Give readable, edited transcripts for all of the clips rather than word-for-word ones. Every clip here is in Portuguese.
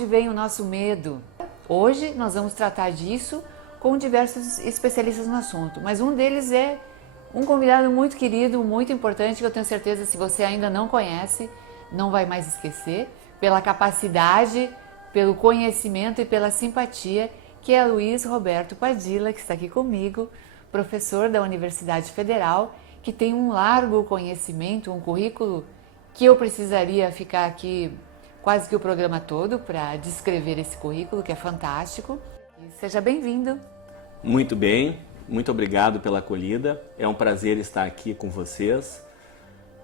onde vem o nosso medo? Hoje nós vamos tratar disso com diversos especialistas no assunto, mas um deles é um convidado muito querido, muito importante, que eu tenho certeza, se você ainda não conhece, não vai mais esquecer, pela capacidade, pelo conhecimento e pela simpatia, que é Luiz Roberto Padilla, que está aqui comigo, professor da Universidade Federal, que tem um largo conhecimento, um currículo que eu precisaria ficar aqui quase que o programa todo para descrever esse currículo, que é fantástico. E seja bem-vindo. Muito bem, muito obrigado pela acolhida. É um prazer estar aqui com vocês.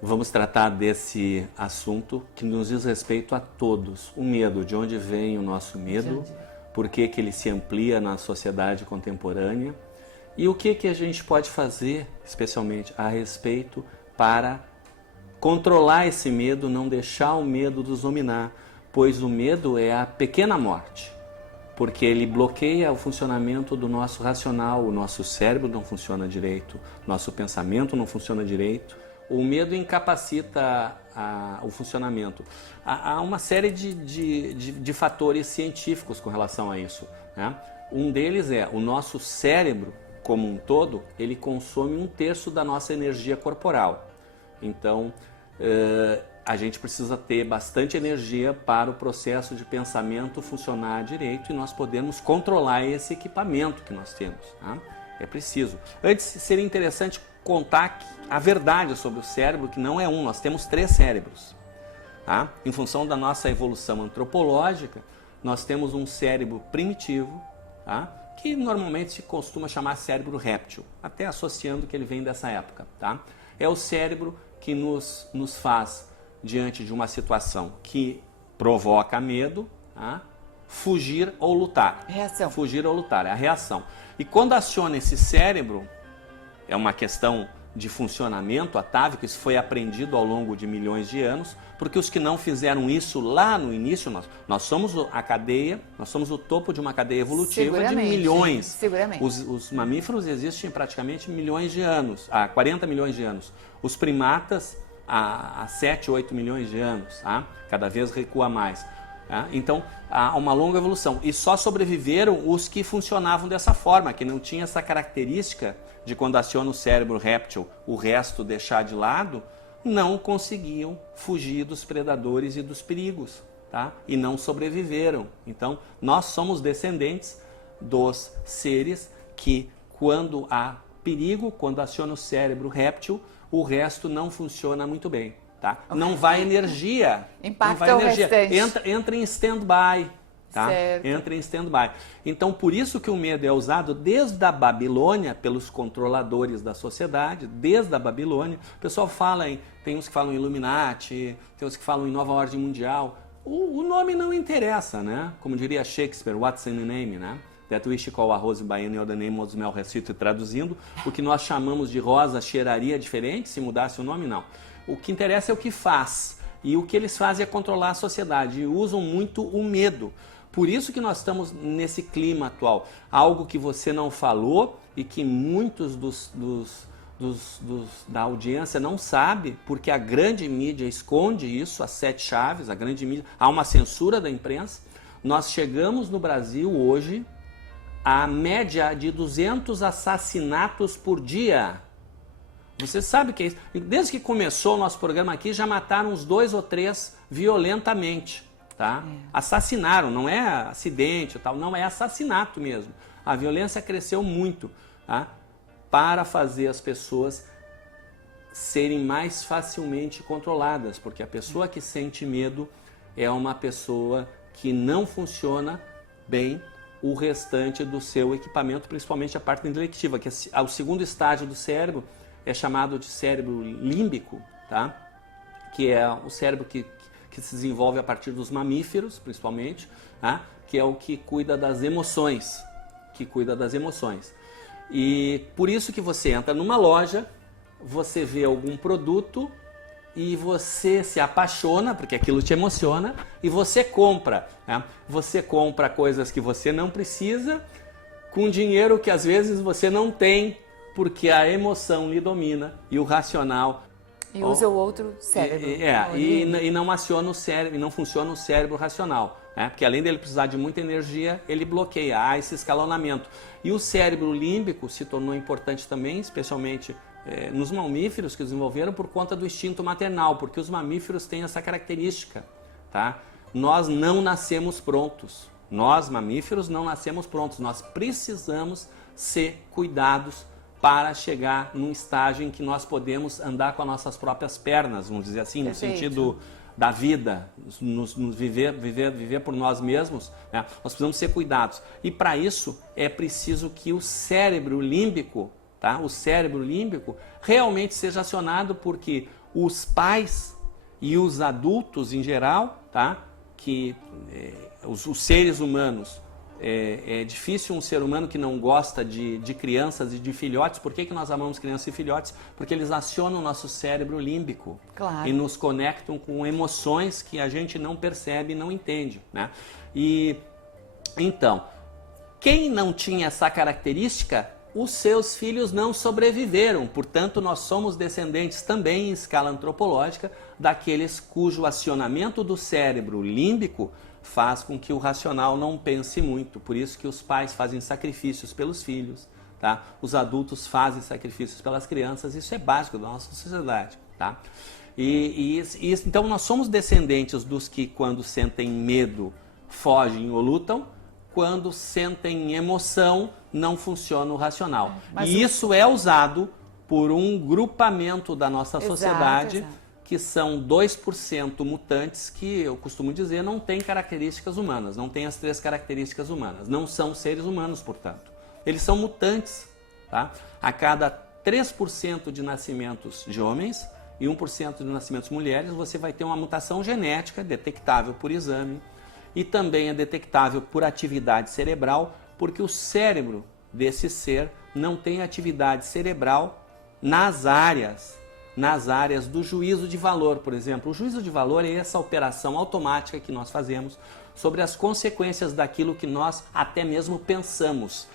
Vamos tratar desse assunto que nos diz respeito a todos. O medo, de onde vem o nosso medo, por que ele se amplia na sociedade contemporânea e o que a gente pode fazer, especialmente a respeito, para controlar esse medo, não deixar o medo nos dominar, pois o medo é a pequena morte, porque ele bloqueia o funcionamento do nosso racional, o nosso cérebro não funciona direito, nosso pensamento não funciona direito, o medo incapacita o funcionamento. Há uma série de fatores científicos com relação a isso, né? Um deles é o nosso cérebro, como um todo, ele consome 1/3 da nossa energia corporal. Então, a gente precisa ter bastante energia para o processo de pensamento funcionar direito e nós podemos controlar esse equipamento que nós temos, tá? É preciso. Antes, seria interessante contar a verdade sobre o cérebro, que não é um, nós temos 3 cérebros. Tá? Em função da nossa evolução antropológica, nós temos um cérebro primitivo, tá? Que normalmente se costuma chamar cérebro réptil, até associando que ele vem dessa época. Tá? É o cérebro que nos faz, diante de uma situação que provoca medo, tá? Fugir ou lutar. Reação. Fugir ou lutar, é a reação. E quando aciona esse cérebro, é uma questão de funcionamento atávico, isso foi aprendido ao longo de milhões de anos, porque os que não fizeram isso lá no início, nós somos a cadeia, nós somos o topo de uma cadeia evolutiva de milhões. Seguramente. Os mamíferos existem praticamente milhões de anos, há 40 milhões de anos. Os primatas há 7, 8 milhões de anos, tá? Cada vez recua mais. Tá? Então, há uma longa evolução. E só sobreviveram os que funcionavam dessa forma, que não tinha essa característica de quando aciona o cérebro réptil, o resto deixar de lado, não conseguiam fugir dos predadores e dos perigos, tá? E não sobreviveram. Então, nós somos descendentes dos seres que, quando há perigo, quando aciona o cérebro réptil, o resto não funciona muito bem. Tá? Não vai energia. Impacta o restante. Entra em stand-by. Tá? Certo. Entra em stand-by. Então, por isso que o medo é usado desde a Babilônia, pelos controladores da sociedade, desde a Babilônia. O pessoal fala tem uns que falam em Illuminati, tem uns que falam em Nova Ordem Mundial. O nome não interessa, né? Como diria Shakespeare, what's in the name, né? That wish call a rose by any other name, smell recito, traduzindo. O que nós chamamos de rosa cheiraria diferente se mudasse o nome, não. O que interessa é o que faz. E o que eles fazem é controlar a sociedade. E usam muito o medo. Por isso que nós estamos nesse clima atual. Algo que você não falou e que muitos da audiência não sabe, porque a grande mídia esconde isso, as 7 chaves, a grande mídia. Há uma censura da imprensa. Nós chegamos no Brasil hoje a média de 200 assassinatos por dia. Você sabe o que é isso? Desde que começou o nosso programa aqui, já mataram uns 2 ou 3 violentamente. Tá? Assassinaram, não é acidente, tal, não é assassinato mesmo. A violência cresceu muito, tá? Para fazer as pessoas serem mais facilmente controladas, porque a pessoa que sente medo é uma pessoa que não funciona bem o restante do seu equipamento, principalmente a parte intelectiva, que é o segundo estágio do cérebro, é chamado de cérebro límbico, tá? Que é o cérebro que se desenvolve a partir dos mamíferos, principalmente, tá? Que é o que cuida das emoções, E por isso que você entra numa loja, você vê algum produto e você se apaixona, porque aquilo te emociona, e você compra, né? Você compra coisas que você não precisa, com dinheiro que às vezes você não tem, porque a emoção lhe domina e o racional... E usa o outro cérebro. E não aciona o cérebro, e não funciona o cérebro racional. né? Porque além dele precisar de muita energia, ele bloqueia, há esse escalonamento. E o cérebro límbico se tornou importante também, especialmente nos mamíferos que desenvolveram por conta do instinto maternal, porque os mamíferos têm essa característica, tá? Nós não nascemos prontos, nós mamíferos não nascemos prontos, nós precisamos ser cuidados para chegar num estágio em que nós podemos andar com as nossas próprias pernas, vamos dizer assim, Perfeito. no sentido da vida, nos viver por nós mesmos, né? Nós precisamos ser cuidados. E para isso é preciso que o cérebro límbico, tá? O cérebro límbico realmente seja acionado, porque os pais e os adultos em geral, tá? Que os seres humanos, é difícil um ser humano que não gosta de crianças e de filhotes. Por que nós amamos crianças e filhotes? Porque eles acionam o nosso cérebro límbico, claro, e nos conectam com emoções que a gente não percebe e não entende, né? E então, quem não tinha essa característica, os seus filhos não sobreviveram. Portanto, nós somos descendentes também, em escala antropológica, daqueles cujo acionamento do cérebro límbico faz com que o racional não pense muito. Por isso que os pais fazem sacrifícios pelos filhos, tá? Os adultos fazem sacrifícios pelas crianças. Isso é básico da nossa sociedade, tá? Então, nós somos descendentes dos que, quando sentem medo, fogem ou lutam. Quando sentem emoção, não funciona o racional. E isso é usado por um grupamento da nossa sociedade, exato. Que são 2% mutantes, que eu costumo dizer não têm características humanas, não têm as 3 características humanas, não são seres humanos, portanto. Eles são mutantes, tá? A cada 3% de nascimentos de homens e 1% de nascimentos de mulheres, você vai ter uma mutação genética detectável por exame, e também é detectável por atividade cerebral, porque o cérebro desse ser não tem atividade cerebral nas áreas do juízo de valor, por exemplo. O juízo de valor é essa operação automática que nós fazemos sobre as consequências daquilo que nós até mesmo pensamos.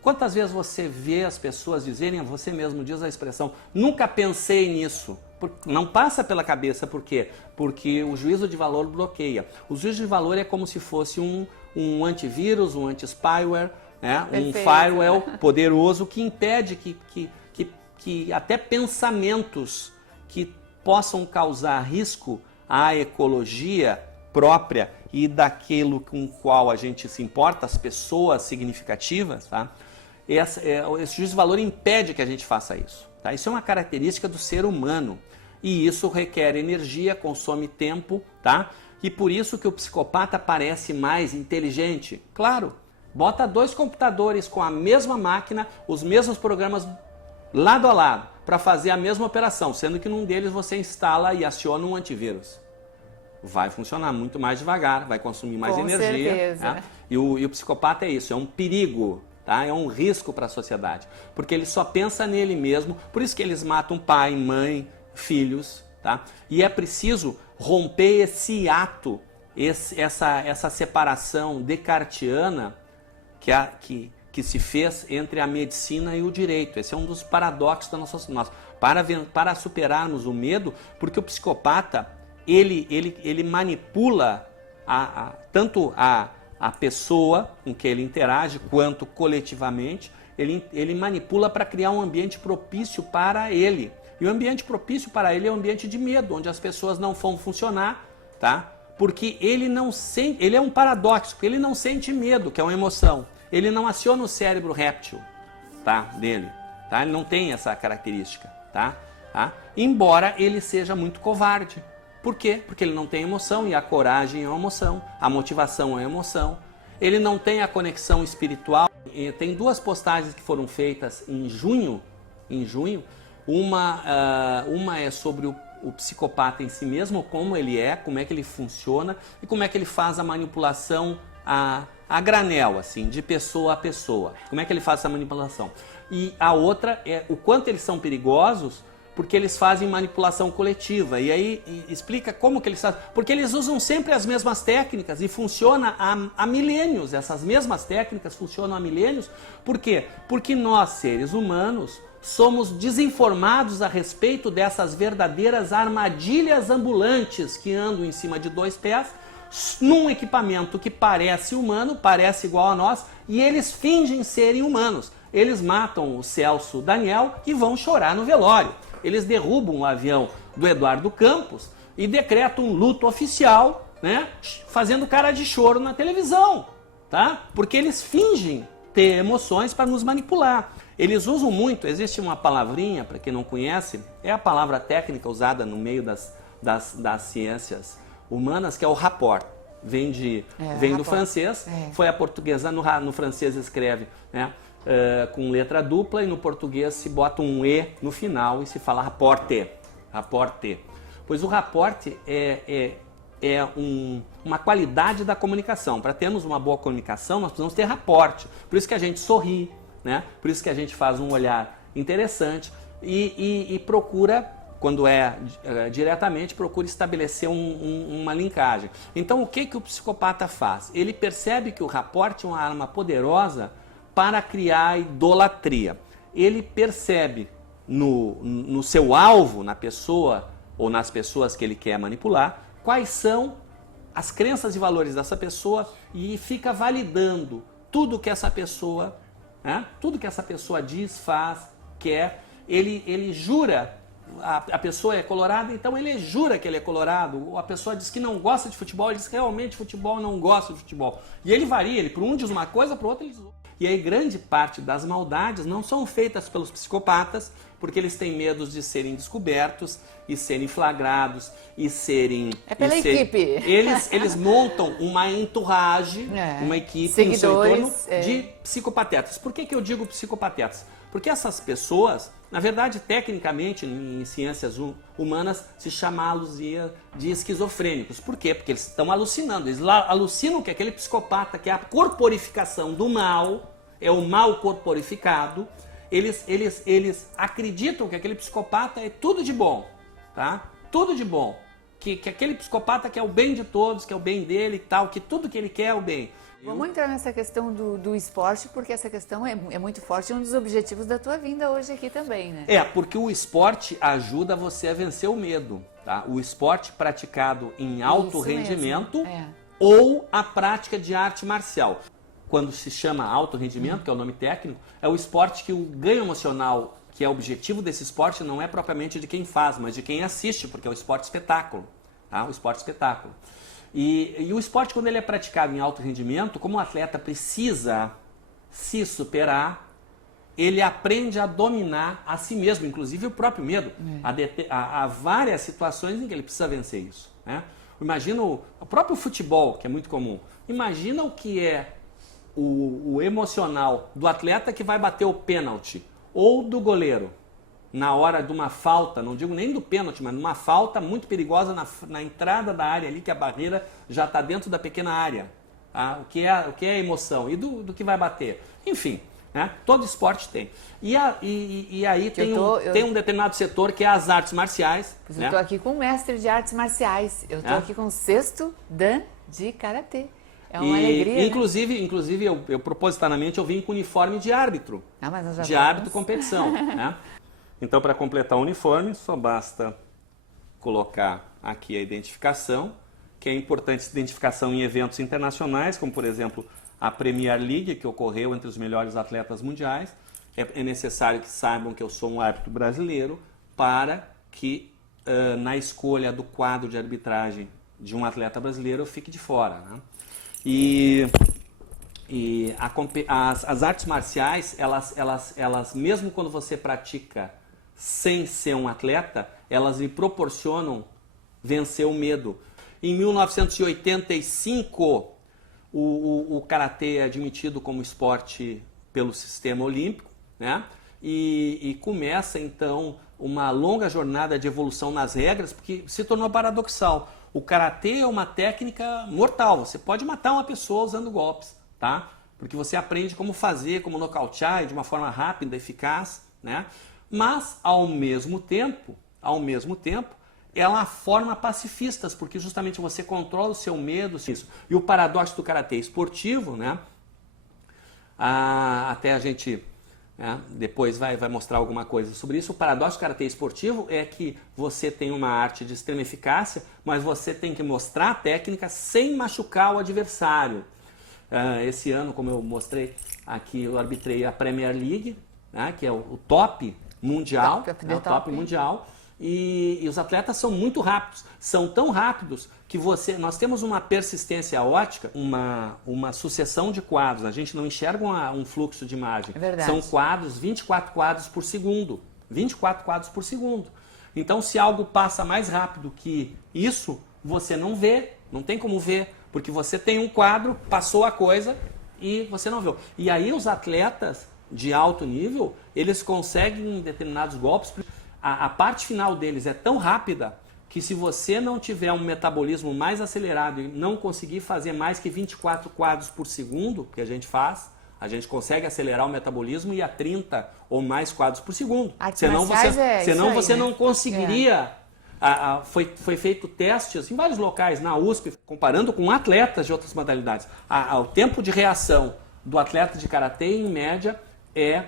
Quantas vezes você vê as pessoas dizerem, você mesmo diz a expressão, nunca pensei nisso? Não passa pela cabeça, por quê? Porque o juízo de valor bloqueia. O juízo de valor é como se fosse um antivírus, um anti-spyware, né? Um firewall poderoso que impede que até pensamentos que possam causar risco à ecologia própria e daquilo com o qual a gente se importa, as pessoas significativas, tá? Esse juízo de valor impede que a gente faça isso. Tá? Isso é uma característica do ser humano e isso requer energia, consome tempo, tá? E por isso que o psicopata parece mais inteligente. Claro, bota 2 computadores com a mesma máquina, os mesmos programas lado a lado, para fazer a mesma operação, sendo que num deles você instala e aciona um antivírus. Vai funcionar muito mais devagar, vai consumir mais energia. Certeza. Tá? E o psicopata é isso, é um perigo, tá? É um risco para a sociedade, porque ele só pensa nele mesmo, por isso que eles matam pai, mãe, filhos, tá? E é preciso romper esse ato, essa separação descartiana que se fez entre a medicina e o direito. Esse é um dos paradoxos da nossa sociedade. Para superarmos o medo, porque o psicopata ele manipula tanto a pessoa com que ele interage, quanto coletivamente, ele manipula para criar um ambiente propício para ele. E o ambiente propício para ele é um ambiente de medo, onde as pessoas não vão funcionar, tá? Porque ele não sente, ele é um paradoxo, porque ele não sente medo, que é uma emoção. Ele não aciona o cérebro réptil, tá? Dele, tá? Ele não tem essa característica, tá? Embora ele seja muito covarde. Por quê? Porque ele não tem emoção, e a coragem é uma emoção, a motivação é uma emoção. Ele não tem a conexão espiritual. E tem 2 postagens que foram feitas em junho. Uma é sobre o psicopata em si mesmo, como ele é, como é que ele funciona e como é que ele faz a manipulação a granel, assim, de pessoa a pessoa. Como é que ele faz essa manipulação? E a outra é o quanto eles são perigosos, porque eles fazem manipulação coletiva. E aí explica como que eles fazem. Porque eles usam sempre as mesmas técnicas e funciona há milênios. Essas mesmas técnicas funcionam há milênios. Por quê? Porque nós, seres humanos, somos desinformados a respeito dessas verdadeiras armadilhas ambulantes que andam em cima de 2 pés, num equipamento que parece humano, parece igual a nós, e eles fingem serem humanos. Eles matam o Celso Daniel e vão chorar no velório. Eles derrubam o avião do Eduardo Campos e decretam um luto oficial, né, fazendo cara de choro na televisão, tá? Porque eles fingem ter emoções para nos manipular. Eles usam muito, existe uma palavrinha, para quem não conhece, é a palavra técnica usada no meio das ciências humanas, que é o rapport. Vem do francês, foi a portuguesa, no francês escreve, né, com letra dupla, e no português se bota um E no final e se fala rapporte. Rapporte. Pois o rapporte é uma qualidade da comunicação. Para termos uma boa comunicação, nós precisamos ter rapporte. Por isso que a gente sorri, né? Por isso que a gente faz um olhar interessante e procura, quando diretamente, procura estabelecer uma linkagem. Então, o que o psicopata faz? Ele percebe que o rapport é uma arma poderosa para criar idolatria. Ele percebe no seu alvo, na pessoa ou nas pessoas que ele quer manipular, quais são as crenças e valores dessa pessoa e fica validando tudo que essa pessoa, né, tudo que essa pessoa diz, faz, quer. Ele jura, a pessoa é colorada, então ele jura que ele é colorado. Ou a pessoa diz que não gosta de futebol, ele diz que realmente futebol não gosta de futebol. E ele varia, ele para um diz uma coisa, para o outro ele diz outra. E aí grande parte das maldades não são feitas pelos psicopatas, porque eles têm medo de serem descobertos e serem flagrados e serem... É pela equipe. Eles montam uma entourage, uma equipe, seguidores, no seu entorno de psicopatetas. Por que eu digo psicopatetas? Porque essas pessoas, na verdade, tecnicamente, em ciências humanas, se chamá-los de esquizofrênicos. Por quê? Porque eles estão alucinando. Eles alucinam que aquele psicopata, que é a corporificação do mal, é o mal corporificado. Eles acreditam que aquele psicopata é tudo de bom, tá? Tudo de bom. Que aquele psicopata quer o bem de todos, quer o bem dele e tal, que tudo que ele quer é o bem. Vamos entrar nessa questão do esporte, porque essa questão é muito forte, é um dos objetivos da tua vinda hoje aqui também, né? Porque o esporte ajuda você a vencer o medo, tá? O esporte praticado em alto rendimento ou a prática de arte marcial. Quando se chama alto rendimento, que é o nome técnico, é o esporte que o ganho emocional, que é o objetivo desse esporte, não é propriamente de quem faz, mas de quem assiste, porque é o esporte espetáculo, tá? O esporte espetáculo. E o esporte, quando ele é praticado em alto rendimento, como o atleta precisa se superar, ele aprende a dominar a si mesmo, inclusive o próprio medo. Há várias situações em que ele precisa vencer isso, né? Imagina o próprio futebol, que é muito comum. Imagina o que é o emocional do atleta que vai bater o pênalti ou do goleiro na hora de uma falta, não digo nem do pênalti, mas numa falta muito perigosa na entrada da área ali, que a barreira já está dentro da pequena área. Tá? O que é a emoção e do que vai bater. Enfim, né? Todo esporte tem. E aí tem um determinado setor que é as artes marciais. Eu estou aqui com um mestre de artes marciais. Eu estou aqui com o sexto dan de karatê. É uma alegria, inclusive eu propositadamente eu vim com uniforme de árbitro. Mas nós já de árbitro competição, né? Então, para completar o uniforme, só basta colocar aqui a identificação, que é importante essa identificação em eventos internacionais, como por exemplo a Premier League, que ocorreu entre os melhores atletas mundiais. É necessário que saibam que eu sou um árbitro brasileiro para que na escolha do quadro de arbitragem de um atleta brasileiro eu fique de fora, né? As artes marciais, elas, mesmo quando você pratica sem ser um atleta, elas lhe proporcionam vencer o medo. Em 1985, o karatê é admitido como esporte pelo sistema olímpico, né? E começa então uma longa jornada de evolução nas regras, porque se tornou paradoxal. O karatê é uma técnica mortal, você pode matar uma pessoa usando golpes, tá? Porque você aprende como fazer, como nocautear de uma forma rápida, eficaz, né? Mas, ao mesmo tempo, ela forma pacifistas, porque justamente você controla o seu medo. Isso. E o paradoxo do karatê esportivo, né? Até a gente né? Depois vai mostrar alguma coisa sobre isso. O paradoxo do karatê esportivo é que você tem uma arte de extrema eficácia, mas você tem que mostrar a técnica sem machucar o adversário. Esse ano, como eu mostrei aqui, eu arbitrei a Premier League, né, que é o top mundial, o top mundial, e os atletas são muito rápidos, são tão rápidos que nós temos uma persistência óptica, uma sucessão de quadros, a gente não enxerga um fluxo de imagem, são quadros, 24 quadros por segundo, 24 quadros por segundo. Então, se algo passa mais rápido que isso, você não vê, não tem como ver, porque você tem um quadro, passou a coisa e você não viu. E aí os atletas de alto nível, eles conseguem determinados golpes, a parte final deles é tão rápida que se você não tiver um metabolismo mais acelerado e não conseguir fazer mais que 24 quadros por segundo, que a gente faz, a gente consegue acelerar o metabolismo e a 30 ou mais quadros por segundo. Senão você não conseguiria... Foi feito testes em vários locais, na USP, comparando com atletas de outras modalidades. O tempo de reação do atleta de karatê, em média, é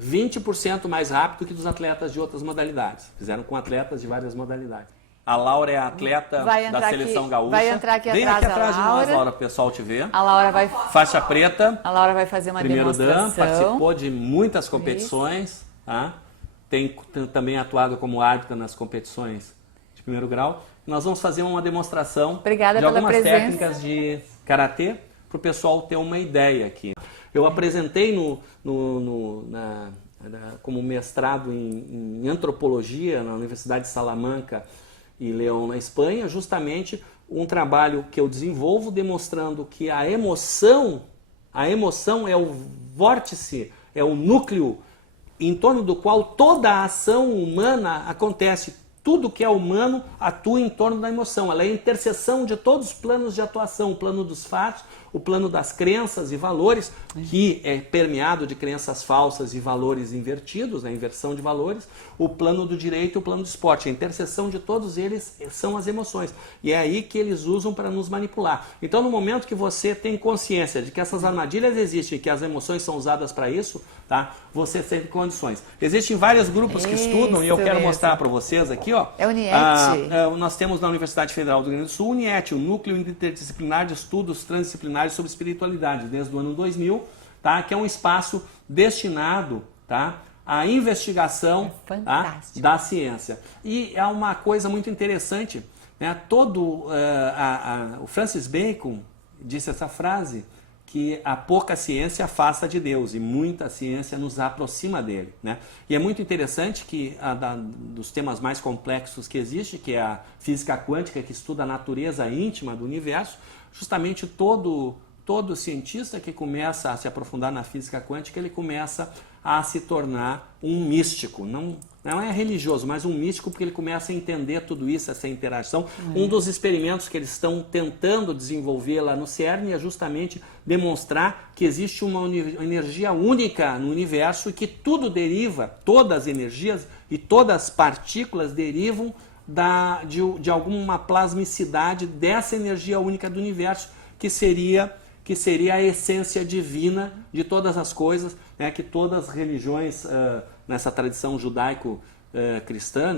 20% mais rápido que dos atletas de outras modalidades. Fizeram com atletas de várias modalidades. A Laura é a atleta da seleção gaúcha. Vai entrar aqui Vem atrás, aqui atrás de Laura. nós, Laura, para o pessoal te ver. A Laura vai... Faixa preta. A Laura vai fazer uma primeiro demonstração. Dan, participou de muitas competições. Tá? Tem também atuado como árbitra nas competições de primeiro grau. Nós vamos fazer uma demonstração de algumas técnicas de karatê para o pessoal ter uma ideia aqui. Eu apresentei como mestrado em antropologia na Universidade de Salamanca e León, na Espanha, justamente um trabalho que eu desenvolvo demonstrando que a emoção é o vórtice, é o núcleo em torno do qual toda a ação humana acontece. Tudo que é humano atua em torno da emoção. Ela é a interseção de todos os planos de atuação. O plano dos fatos, o plano das crenças e valores, que é permeado de crenças falsas e valores invertidos, a inversão de valores. O plano do direito e o plano do esporte. A interseção de todos eles são as emoções. E é aí que eles usam para nos manipular. Então, no momento que você tem consciência de que essas armadilhas existem e que as emoções são usadas para isso, tá? Você tem condições. Existem vários grupos que estudam, e eu quero mostrar para vocês aqui, ó. É o NIET. Nós temos na Universidade Federal do Rio Grande do Sul o NIET, o Núcleo Interdisciplinar de Estudos Transdisciplinares sobre Espiritualidade, desde o ano 2000, tá? Que é um espaço destinado, tá? À investigação, tá? Da ciência. E é uma coisa muito interessante, né? O Francis Bacon disse essa frase, que a pouca ciência afasta de Deus e muita ciência nos aproxima dele, né? E é muito interessante que dos temas mais complexos que existe, que é a física quântica, que estuda a natureza íntima do universo, justamente todo cientista que começa a se aprofundar na física quântica, ele começa a se tornar um místico, não é religioso, mas um místico, porque ele começa a entender tudo isso, essa interação. Um dos experimentos que eles estão tentando desenvolver lá no CERN é justamente demonstrar que existe uma energia única no universo e que tudo deriva, todas as energias e todas as partículas derivam de alguma plasmicidade dessa energia única do universo, que seria a essência divina de todas as coisas, né, que todas as religiões, nessa tradição judaico-cristã, né,